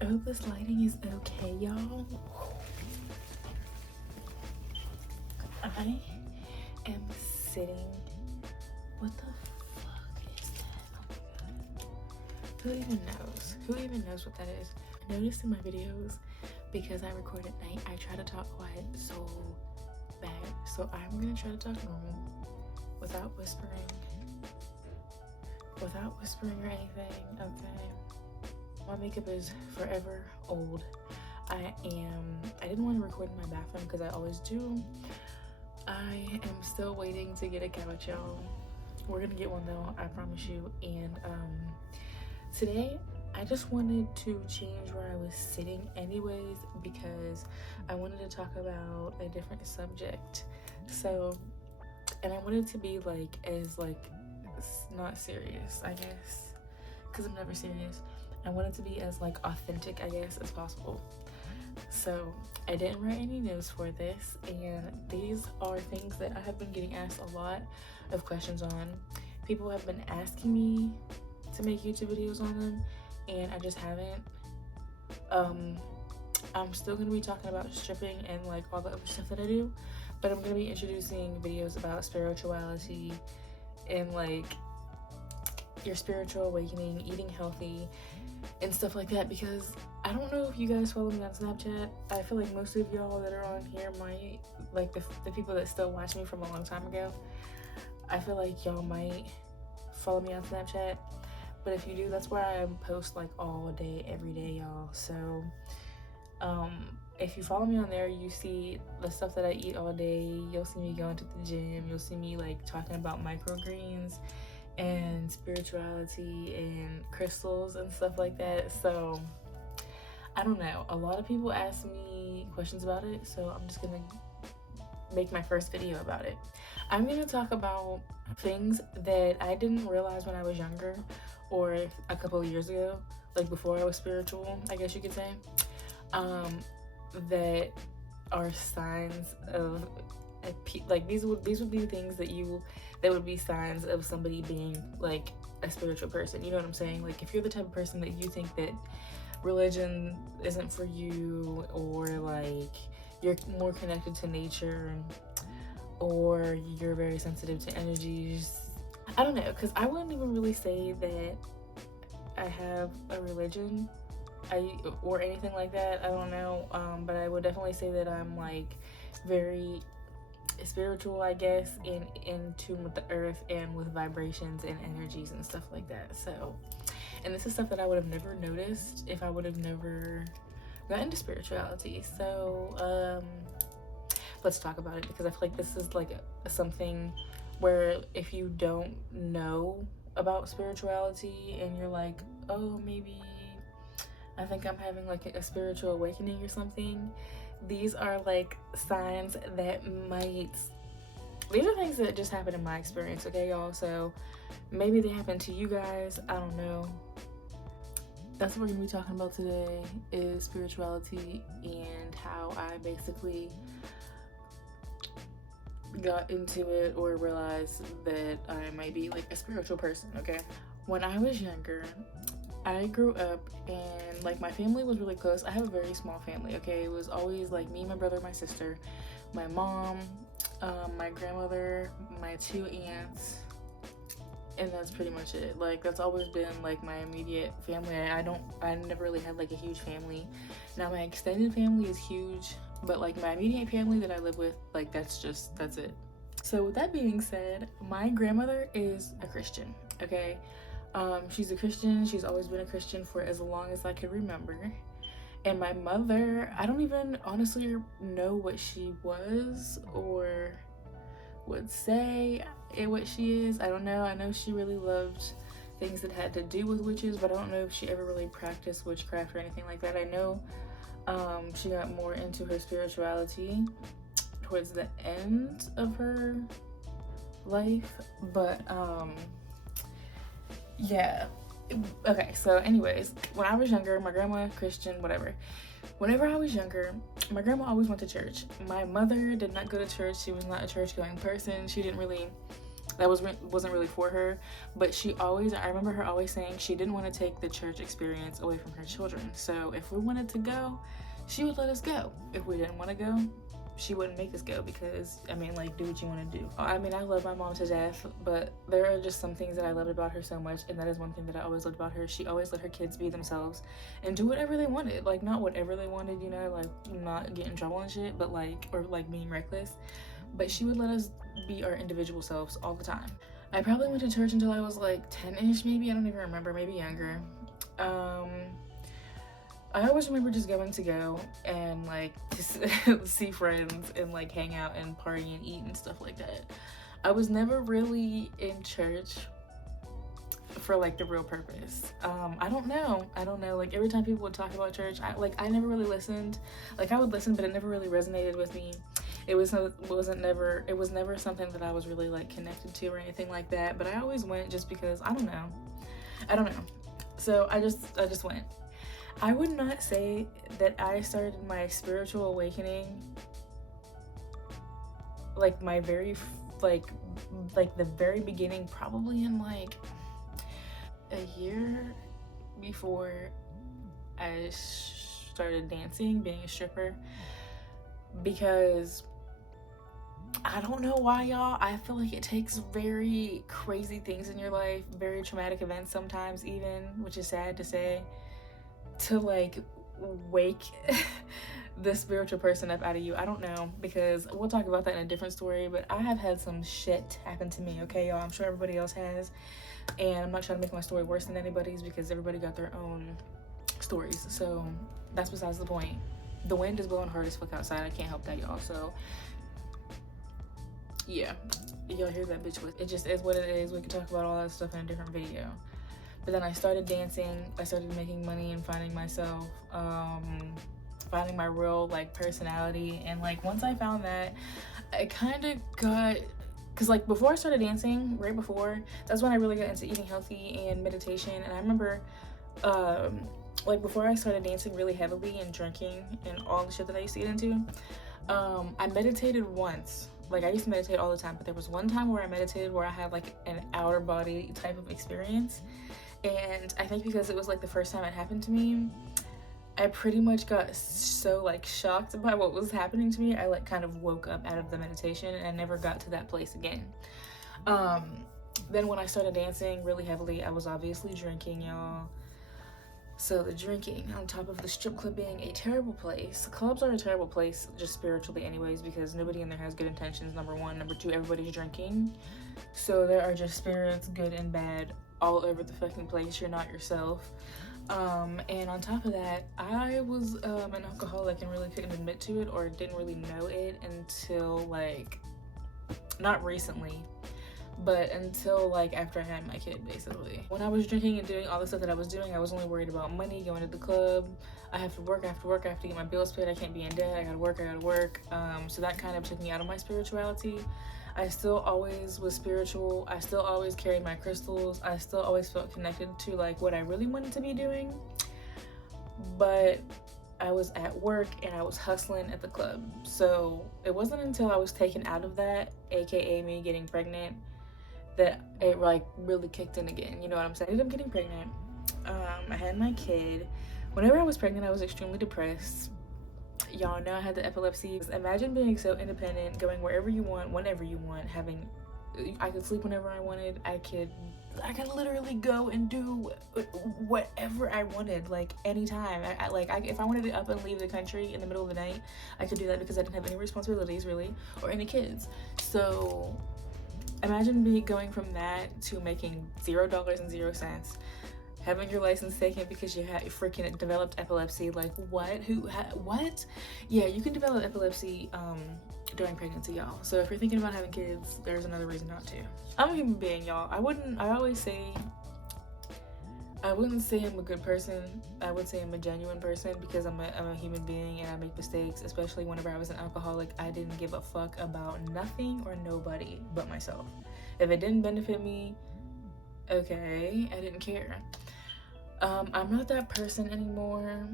I hope this lighting is okay, y'all. I am sitting. What the fuck is that? Oh my god. Who even knows? Who even knows what that is? I noticed in my videos, because I record at night, I try to talk quiet so bad. So I'm gonna try to talk normal without whispering or anything, okay? My makeup is forever old. I didn't want to record in my bathroom because I always do. I am still waiting to get a couch, y'all. We're gonna get one though, I promise you. And today I just wanted to change where I was sitting anyways, because I wanted to talk about a different subject. So, and I wanted to be like as like not serious, I guess, because I'm never serious. I wanted to be as like authentic, I guess, as possible. So I didn't write any notes for this, and these are things that I have been getting asked a lot of questions on. People have been asking me to make YouTube videos on them, and I just haven't. I'm still gonna be talking about stripping and like all the other stuff that I do, but I'm gonna be introducing videos about spirituality and like your spiritual awakening, eating healthy, and stuff like that, because I don't know if you guys follow me on Snapchat. I feel like most of y'all that are on here might, like the people that still watch me from a long time ago, I feel like y'all might follow me on Snapchat. But if you do, that's where I post like all day, every day, y'all. So if you follow me on there, you see the stuff that I eat all day. You'll see me going to the gym. You'll see me like talking about microgreens and spirituality and crystals and stuff like that. So I don't know, a lot of people ask me questions about it, so I'm just gonna make my first video about it. I'm gonna talk about things that I didn't realize when I was younger, or a couple of years ago, like before I was spiritual, I guess you could say, that are signs of like these would be things that would be signs of somebody being like a spiritual person. You know what I'm saying? Like if you're the type of person that you think that religion isn't for you, or like you're more connected to nature, or you're very sensitive to energies, I don't know, because I wouldn't even really say that I have a religion or anything like that. I don't know, but I would definitely say that I'm like very spiritual, I guess, and in tune with the earth and with vibrations and energies and stuff like that. So, and this is stuff that I would have never noticed if I would have never got into spirituality. So let's talk about it, because I feel like this is like something where if you don't know about spirituality and you're like, oh, maybe I think I'm having like a spiritual awakening or something, these are like signs that these are things that just happen in my experience, okay, y'all? So maybe they happen to you guys, I don't know. That's what we're gonna be talking about today, is spirituality and how I basically got into it or realized that I might be like a spiritual person, okay? When I was younger, I grew up and like my family was really close. I have a very small family, okay? It was always like me, my brother, my sister, my mom, my grandmother, my 2 aunts, and that's pretty much it. Like that's always been like my immediate family. I never really had like a huge family. Now my extended family is huge, but like my immediate family that I live with, like that's it. So with that being said, my grandmother is a Christian, okay? She's a Christian. She's always been a Christian for as long as I can remember. And my mother, I don't even honestly know what she was or would say what she is. I don't know. I know she really loved things that had to do with witches, but I don't know if she ever really practiced witchcraft or anything like that. I know she got more into her spirituality towards the end of her life, but yeah. Okay, so anyways, when I was younger, my grandma, Christian, whatever. Whenever I was younger, my grandma always went to church. My mother did not go to church. She was not a church-going person. She didn't really that wasn't really for her. But I remember her always saying she didn't want to take the church experience away from her children. So if we wanted to go, she would let us go. If we didn't want to go, she wouldn't make us go, because I mean, like, do what you want to do. I mean, I love my mom to death, but there are just some things that I loved about her so much, and that is one thing that I always loved about her. She always let her kids be themselves and do whatever they wanted. Like, not whatever they wanted, you know, like not get in trouble and shit, but like, or like being reckless. But she would let us be our individual selves all the time. I probably went to church until I was like 10-ish, maybe. I don't even remember, maybe younger. I always remember just going to go and like just see friends and like hang out and party and eat and stuff like that. I was never really in church for like the real purpose. I don't know. Like every time people would talk about church, I never really listened. Like I would listen, but it never really resonated with me. It was never something that I was really like connected to or anything like that. But I always went just because I don't know. So I just went. I would not say that I started my spiritual awakening like my very like the very beginning, probably in like a year before I started dancing, being a stripper, because I don't know why, y'all. I feel like it takes very crazy things in your life, very traumatic events sometimes even, which is sad to say, to like wake the spiritual person up out of you. I don't know, because we'll talk about that in a different story, but I have had some shit happen to me, okay, y'all? I'm sure everybody else has, and I'm not trying to make my story worse than anybody's, because everybody got their own stories. So that's besides the point. The wind is blowing hard as fuck outside. I can't help that, y'all. So yeah, y'all hear that bitch with it. Just is what it is. We can talk about all that stuff in a different video. But then I started dancing, I started making money and finding myself, finding my real like personality. And like once I found that, I kind of got, because like before I started dancing, right before, that's when I really got into eating healthy and meditation. And I remember like before I started dancing really heavily and drinking and all the shit that I used to get into, I meditated once. Like I used to meditate all the time, but there was one time where I meditated where I had like an outer body type of experience. And I think because it was like the first time it happened to me, I pretty much got so like shocked by what was happening to me, I like kind of woke up out of the meditation and I never got to that place again. Then when I started dancing really heavily, I was obviously drinking, y'all. So the drinking, on top of the strip club being a terrible place. Clubs are a terrible place just spiritually anyways, because nobody in there has good intentions, number one. Number two, everybody's drinking. So there are just spirits, good and bad, all over the fucking place. You're not yourself. And on top of that, I was an alcoholic and really couldn't admit to it or didn't really know it until like, not recently, but until like after I had my kid, basically. When I was drinking and doing all the stuff that I was doing, I was only worried about money, going to the club. I have to work, I have to get my bills paid, I can't be in debt, I gotta work. So that kind of took me out of my spirituality. I still always was spiritual. I still always carried my crystals. I still always felt connected to like what I really wanted to be doing. But I was at work and I was hustling at the club. So it wasn't until I was taken out of that, aka me getting pregnant, that it like really kicked in again. You know what I'm saying? I ended up getting pregnant. I had my kid. Whenever I was pregnant, I was extremely depressed. Y'all know I had the epilepsy. Imagine being so independent, going wherever you want, whenever you want, I could sleep whenever I wanted. I could literally go and do whatever I wanted, like anytime. If I wanted to up and leave the country in the middle of the night, I could do that because I didn't have any responsibilities really, or any kids. So imagine going from that to making $0.00, having your license taken because you had freaking developed epilepsy. Like what? What? Yeah, you can develop epilepsy during pregnancy, y'all. So if you're thinking about having kids, there's another reason not to. I'm a human being, y'all. I wouldn't say I'm a good person. I would say I'm a genuine person because I'm a human being and I make mistakes, especially whenever I was an alcoholic. I didn't give a fuck about nothing or nobody but myself. If it didn't benefit me, okay, I didn't care. I'm not that person anymore.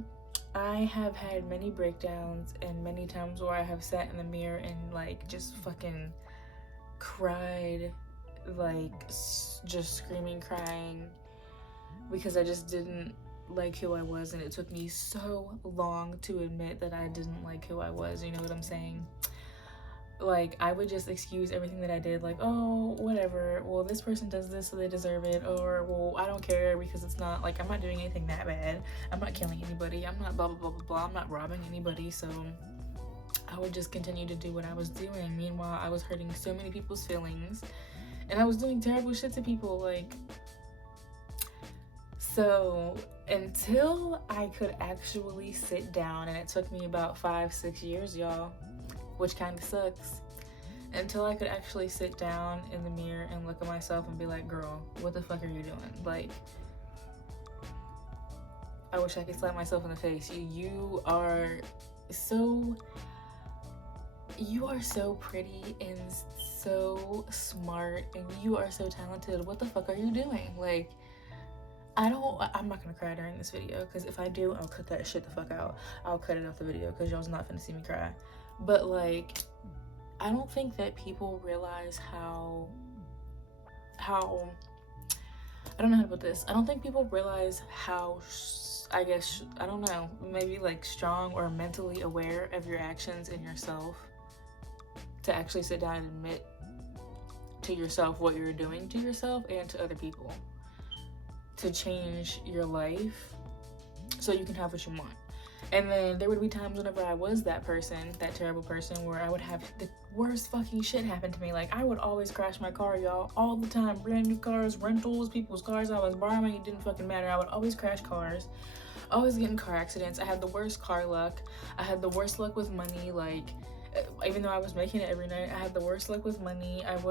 I have had many breakdowns and many times where I have sat in the mirror and like just fucking cried like just screaming, crying, because I just didn't like who I was, and it took me so long to admit that I didn't like who I was. You know what I'm saying? Like, I would just excuse everything that I did, like, oh, whatever, well, this person does this so they deserve it, or, well, I don't care because it's not, like, I'm not doing anything that bad, I'm not killing anybody, I'm not blah blah blah blah blah, I'm not robbing anybody. So I would just continue to do what I was doing. Meanwhile, I was hurting so many people's feelings, and I was doing terrible shit to people. Like, so until I could actually sit down, and it took me about 5-6 years, y'all, which kind of sucks, until I could actually sit down in the mirror and look at myself and be like, girl, what the fuck are you doing? Like, I wish I could slap myself in the face. You are so pretty and so smart, and you are so talented. What the fuck are you doing? Like, I'm not gonna cry during this video, because if I do, I'll cut that shit the fuck out. I'll cut it off the video, because y'all's not finna see me cry. But, like, I don't think that people realize how I don't know how to put this. I don't think people realize how, I guess, I don't know, maybe like strong or mentally aware of your actions and yourself to actually sit down and admit to yourself what you're doing to yourself and to other people, to change your life so you can have what you want. And then there would be times whenever I was that person, that terrible person, where I would have the worst fucking shit happen to me. Like, I would always crash my car, y'all, all the time. Brand new cars, rentals, people's cars I was borrowing, it didn't fucking matter. I would always crash cars, always get in car accidents. I had the worst car luck. I had the worst luck with money. Like, even though I was making it every night, I had the worst luck with money. It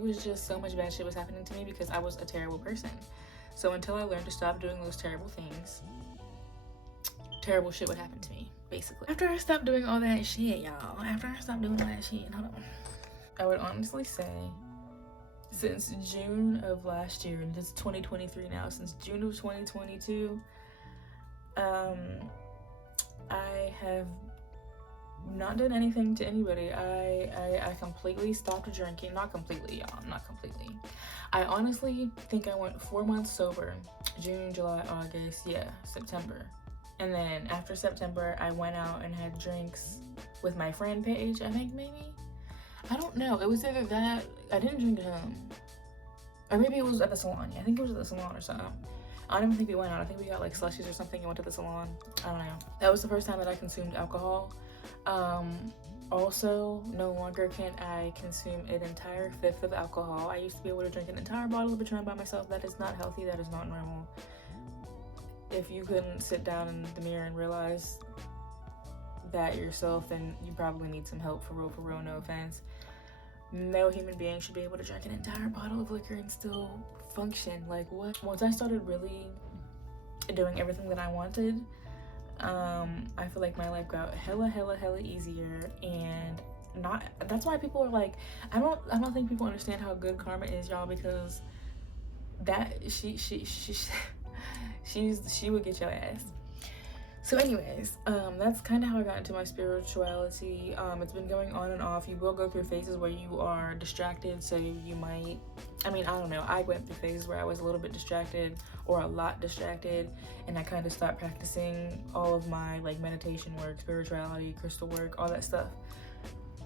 was just so much bad shit was happening to me because I was a terrible person. So until I learned to stop doing those terrible things, terrible shit would happen to me, basically. After I stopped doing all that shit, y'all, hold on. I would honestly say, since June of last year, and it's 2023 now, since June of 2022, I have not done anything to anybody. I completely stopped drinking. Not completely, y'all, not completely. I honestly think I went 4 months sober. June, July, August, September. And then after September, I went out and had drinks with my friend Paige, I think, maybe? I don't know. It was either that, I didn't drink at home. Or maybe it was at the salon. I think it was at the salon or something. I don't even think we went out. I think we got like slushies or something and went to the salon. I don't know. That was the first time that I consumed alcohol. Also, no longer can I consume an entire fifth of alcohol. I used to be able to drink an entire bottle of Patron by myself. That is not healthy. That is not normal. If you couldn't sit down in the mirror and realize that yourself, then you probably need some help, for real, no offense. No human being should be able to drink an entire bottle of liquor and still function. Like, what? Once I started really doing everything that I wanted, I feel like my life got hella easier. And that's why people are like, I don't think people understand how good karma is, y'all, because that she would get your ass. So anyways, that's kind of how I got into my spirituality. It's been going on and off. You will go through phases where you are distracted, so you might, I don't know, I went through phases where I was a little bit distracted or a lot distracted, and I kind of stopped practicing all of my like meditation work, spirituality, crystal work, all that stuff.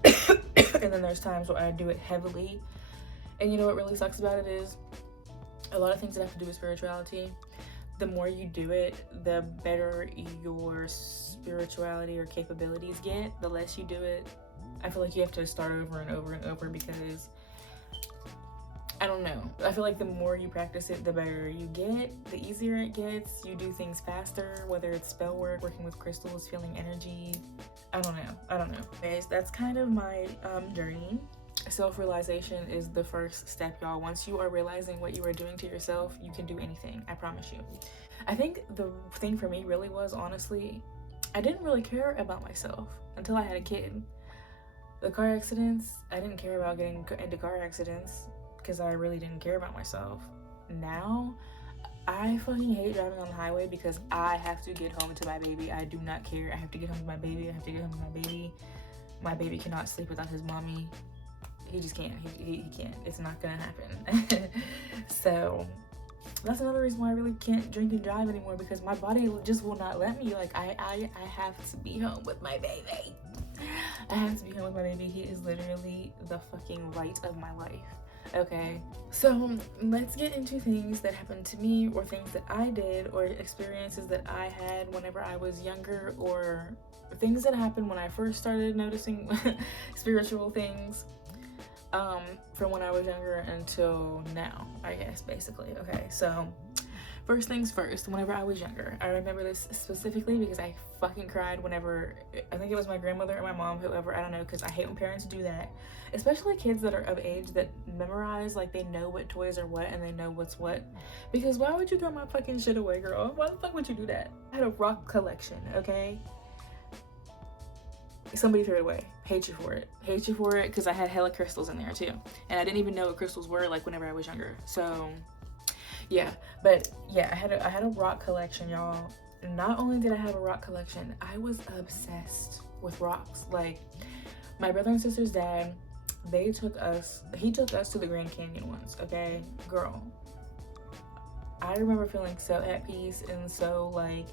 And then there's times where I do it heavily, and you know what really sucks about it is a lot of things that have to do with spirituality, the more you do it, the better your spirituality or capabilities get. The less you do it, I feel like you have to start over and over and over, because I don't know, I feel like the more you practice it, the better you get, the easier it gets. You do things faster, whether it's spell work, working with crystals, feeling energy. I don't know. Guys, that's kind of my journey. Self-realization is the first step, y'all. Once you are realizing what you are doing to yourself, you can do anything, I promise you. I think the thing for me really was, honestly, I didn't really care about myself until I had a kid. The car accidents, I didn't care about getting into car accidents because I really didn't care about myself. Now, I fucking hate driving on the highway because I have to get home to my baby. I do not care. I have to get home to my baby. My baby cannot sleep without his mommy. he just can't. He can't. It's not gonna happen. So that's another reason why I really can't drink and drive anymore, because my body just will not let me. Like I have to be home with my baby. I have to be home with my baby. He is literally the fucking light of my life. Okay, so let's get into things that happened to me, or things that I did, or experiences that I had whenever I was younger, or things that happened when I first started noticing spiritual things, from when I was younger until now, I guess, basically. Okay, so first things first, whenever I was younger, I remember this specifically because I fucking cried whenever, I think it was my grandmother or my mom, whoever, I don't know, because I hate when parents do that, especially kids that are of age that memorize, like they know what toys are what and they know what's what, because why would you throw my fucking shit away, girl? Why the fuck would you do that? I had a rock collection, okay? Somebody threw it away. Hate you for it. Hate you for it, because I had hella crystals in there too, and I didn't even know what crystals were, like, whenever I was younger. So yeah, but yeah, I had a rock collection, y'all. Not only did I have a rock collection, I was obsessed with rocks. Like, my brother and sister's dad, he took us to the Grand Canyon once, okay? Girl, I remember feeling so at peace, and so, like,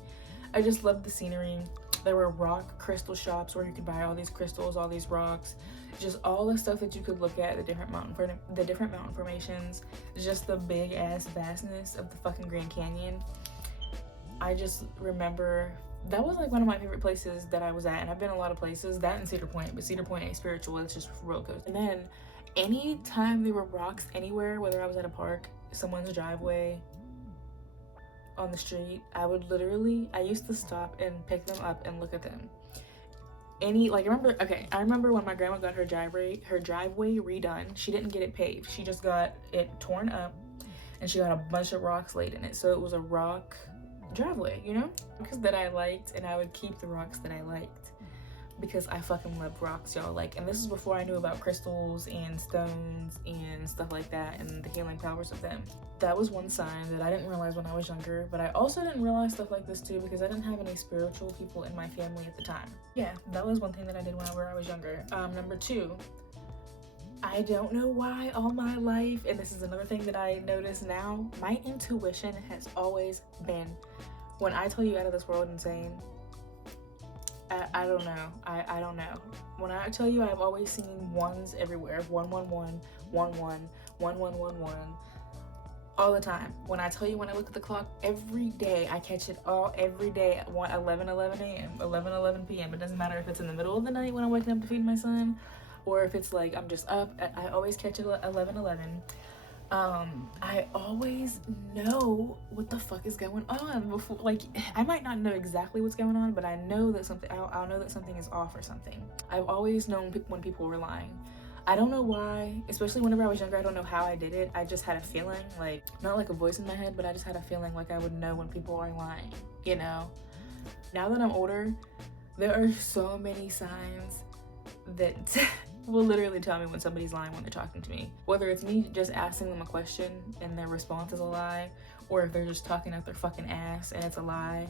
I just loved the scenery. There were rock crystal shops where you could buy all these crystals, all these rocks, just all the stuff that you could look at, the different mountain formations, just the big ass vastness of the fucking Grand Canyon. I just remember that was like one of my favorite places that I was at, and I've been a lot of places, that and Cedar Point, but Cedar Point ain't spiritual, it's just roller coaster. And then anytime there were rocks anywhere, whether I was at a park, someone's driveway, on the street, I used to stop and pick them up and look at them. I remember when my grandma got her driveway redone. She didn't get it paved, she just got it torn up, and she got a bunch of rocks laid in it, so it was a rock driveway, you know? Rocks that I liked, and I would keep the rocks that I liked, because I fucking love rocks, y'all. Like, and this is before I knew about crystals and stones and stuff like that and the healing powers of them. That was one sign that I didn't realize when I was younger, but I also didn't realize stuff like this too because I didn't have any spiritual people in my family at the time. Yeah, that was one thing that I did whenever I was younger. Number two, I don't know why all my life, and this is another thing that I notice now, my intuition has always been, when I tell you, out of this world insane. I don't know. I don't know. When I tell you, I've always seen ones everywhere. 111, 11, 1111, all the time. When I tell you, when I look at the clock every day, I catch it all every day at 11 a.m., 11 p.m. It doesn't matter if it's in the middle of the night when I'm waking up to feed my son, or if it's like I'm just up. I always catch it at 11. I always know what the fuck is going on before, like, I might not know exactly what's going on, but I know that I'll know that something is off or something. I've always known when people were lying. I don't know why, especially whenever I was younger. I don't know how I did it. I just had a feeling, like, not like a voice in my head, but I just had a feeling like I would know when people are lying, you know? Now that I'm older, there are so many signs that will literally tell me when somebody's lying when they're talking to me. Whether it's me just asking them a question and their response is a lie, or if they're just talking out their fucking ass and it's a lie,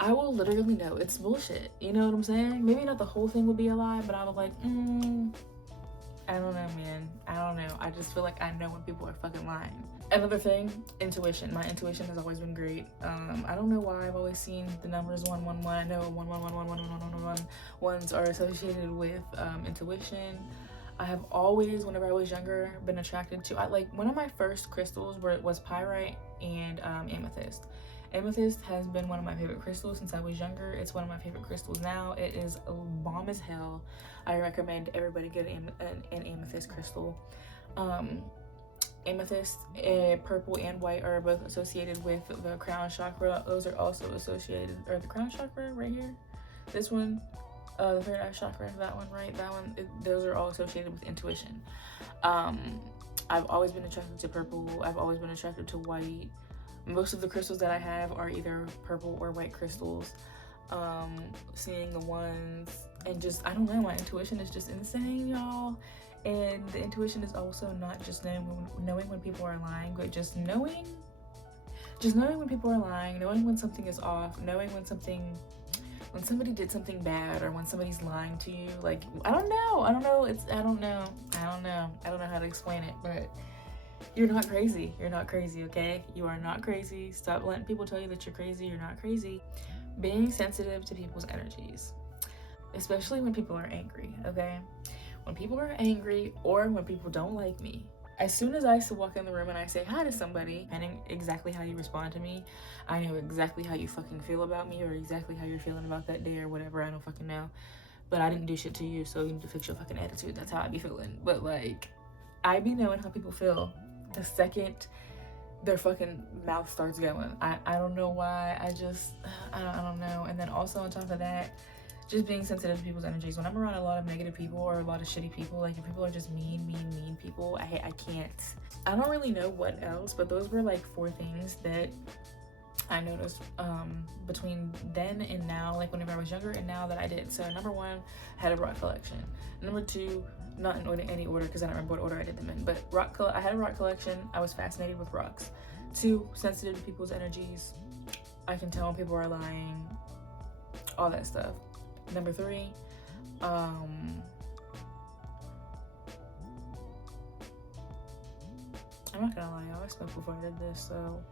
I will literally know it's bullshit. You know what I'm saying? Maybe not the whole thing will be a lie, but I'll be like, I don't know, man. I don't know. I just feel like I know when people are fucking lying. Another thing, intuition. My intuition has always been great. I don't know why I've always seen the numbers 111. I know 111 ones are associated with intuition. I have always, whenever I was younger, been attracted to, one of my first crystals was pyrite and amethyst. Amethyst has been one of my favorite crystals since I was younger. It's one of my favorite crystals now. It is bomb as hell. I recommend everybody get an amethyst crystal. Amethyst, purple and white are both associated with the crown chakra. Those are also associated, or the crown chakra right here, this one, the third eye chakra, that one, right? That one, those are all associated with intuition. I've always been attracted to purple. I've always been attracted to white. Most of the crystals that I have are either purple or white crystals. Seeing the ones, and just, I don't know, my intuition is just insane, y'all. And the intuition is also not just knowing when people are lying, but just knowing when people are lying, knowing when something is off, knowing when something, when somebody did something bad or when somebody's lying to you, like, I don't know I don't know how to explain it, but you're not crazy. You're not crazy, okay? You are not crazy. Stop letting people tell you that you're crazy. You're not crazy. Being sensitive to people's energies, especially when people are angry, okay? When people are angry or when people don't like me, as soon as I walk in the room and I say hi to somebody, depending exactly how you respond to me, I know exactly how you fucking feel about me or exactly how you're feeling about that day or whatever. I don't fucking know. But I didn't do shit to you, so you need to fix your fucking attitude. That's how I be feeling. But like, I be knowing how people feel the second their fucking mouth starts going. I don't know why. I don't know. And then also on top of that, just being sensitive to people's energies. When I'm around a lot of negative people or a lot of shitty people, like if people are just mean people, I can't. I don't really know what else, but those were like 4 things that I noticed between then and now, like whenever I was younger and now that I did. So number 1, I had a rock collection. Number 2, not in any order because I don't remember what order I did them in, but I had a rock collection. I was fascinated with rocks. 2, sensitive to people's energies. I can tell when people are lying, all that stuff. Number 3, I'm not gonna lie, I always smoked before I did this, so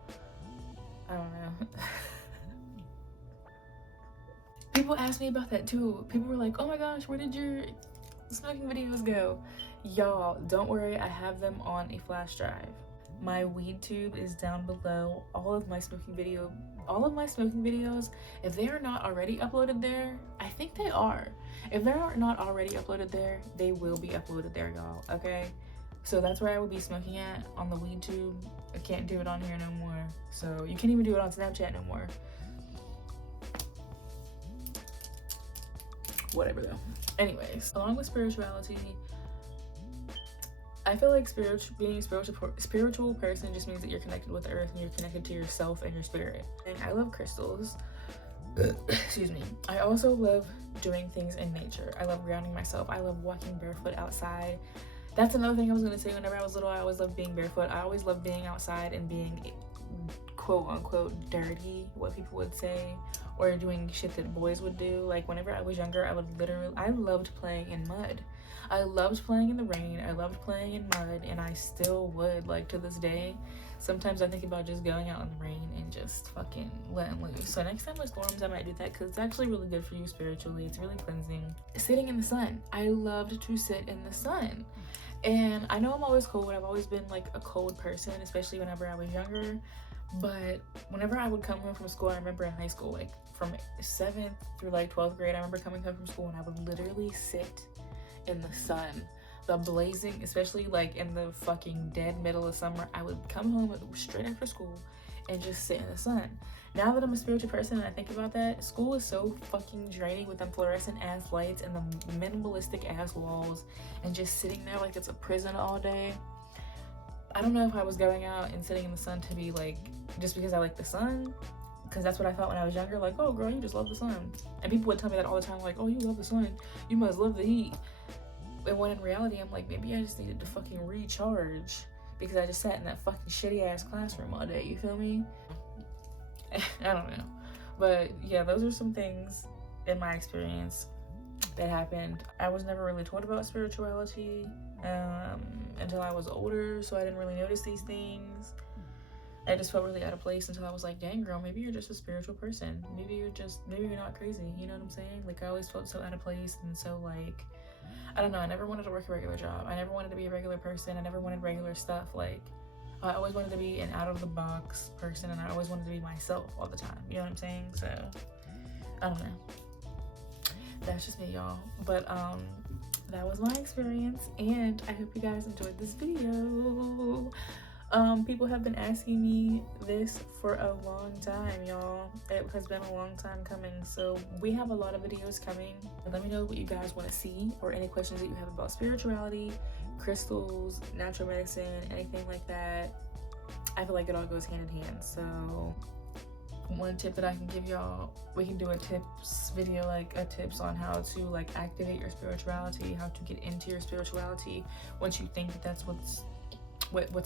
I don't know. People ask me about that too. People were like, oh my gosh, where did your smoking videos go? Y'all, don't worry, I have them on a flash drive. My weed tube is down below. All of my smoking videos, if they are not already uploaded there, I think they are. If they're not already uploaded there, they will be uploaded there, y'all, okay? So that's where I will be smoking at, on the weed tube. I can't do it on here no more. So you can't even do it on Snapchat no more. Whatever though. Anyways, along with spirituality, I feel like being a spiritual person just means that you're connected with the earth and you're connected to yourself and your spirit. And I love crystals. Excuse me. I also love doing things in nature. I love grounding myself. I love walking barefoot outside. That's another thing I was gonna say. Whenever I was little, I always loved being barefoot. I always loved being outside and being quote unquote dirty, what people would say, or doing shit that boys would do. Like whenever I was younger, I loved playing in mud. I loved playing in the rain. I loved playing in mud, and I still would, like, to this day. Sometimes I think about just going out in the rain and just fucking letting loose. So next time with storms, I might do that because it's actually really good for you spiritually. It's really cleansing. Sitting in the sun. I loved to sit in the sun. And I know I'm always cold. I've always been like a cold person, especially whenever I was younger. But whenever I would come home from school, I remember in high school, like from 7th through like 12th grade, I remember coming home from school and I would literally sit in the sun, the blazing, especially like in the fucking dead middle of summer. I would come home straight after school and just sit in the sun. Now that I'm a spiritual person and I think about that, school is so fucking draining with them fluorescent ass lights and the minimalistic ass walls and just sitting there like it's a prison all day. I don't know if I was going out and sitting in the sun to be like, just because I like the sun, because that's what I thought when I was younger, like, oh girl, you just love the sun. And people would tell me that all the time, like, oh, you love the sun, you must love the heat. And when in reality, I'm like, maybe I just needed to fucking recharge because I just sat in that fucking shitty ass classroom all day, you feel me? I don't know. But yeah, those are some things in my experience that happened. I was never really told about spirituality until I was older, so I didn't really notice these things. I just felt really out of place until I was like, dang girl, maybe you're just a spiritual person. Maybe you're not crazy, you know what I'm saying? Like I always felt so out of place and so like, I don't know, I never wanted to work a regular job. I never wanted to be a regular person. I never wanted regular stuff. Like I always wanted to be an out of the box person and I always wanted to be myself all the time. You know what I'm saying? So I don't know. That's just me, y'all. But that was my experience and I hope you guys enjoyed this video. People have been asking me this for a long time, y'all. It has been a long time coming, so we have a lot of videos coming. Let me know what you guys want to see or any questions that you have about spirituality, crystals, natural medicine, anything like that. I feel like it all goes hand in hand. So one tip that I can give y'all, we can do a tips video, like a tips on how to like activate your spirituality, how to get into your spirituality once you think that that's what's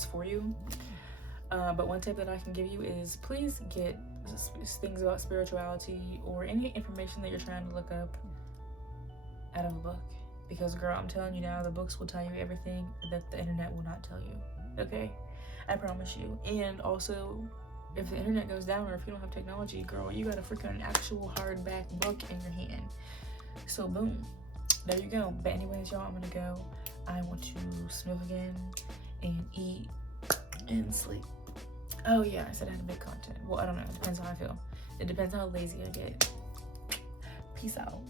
for you. But one tip that I can give you is please get things about spirituality or any information that you're trying to look up out of a book. Because girl, I'm telling you now, the books will tell you everything that the internet will not tell you. Okay? I promise you. And also, if the internet goes down or if you don't have technology, girl, you got a freaking actual hardback book in your hand. So boom, there you go. But anyways, y'all, I'm gonna go. I want to smoke again and eat and sleep. Oh yeah, I said I had to make content. Well, I don't know. It depends how I feel. It depends how lazy I get. Peace out.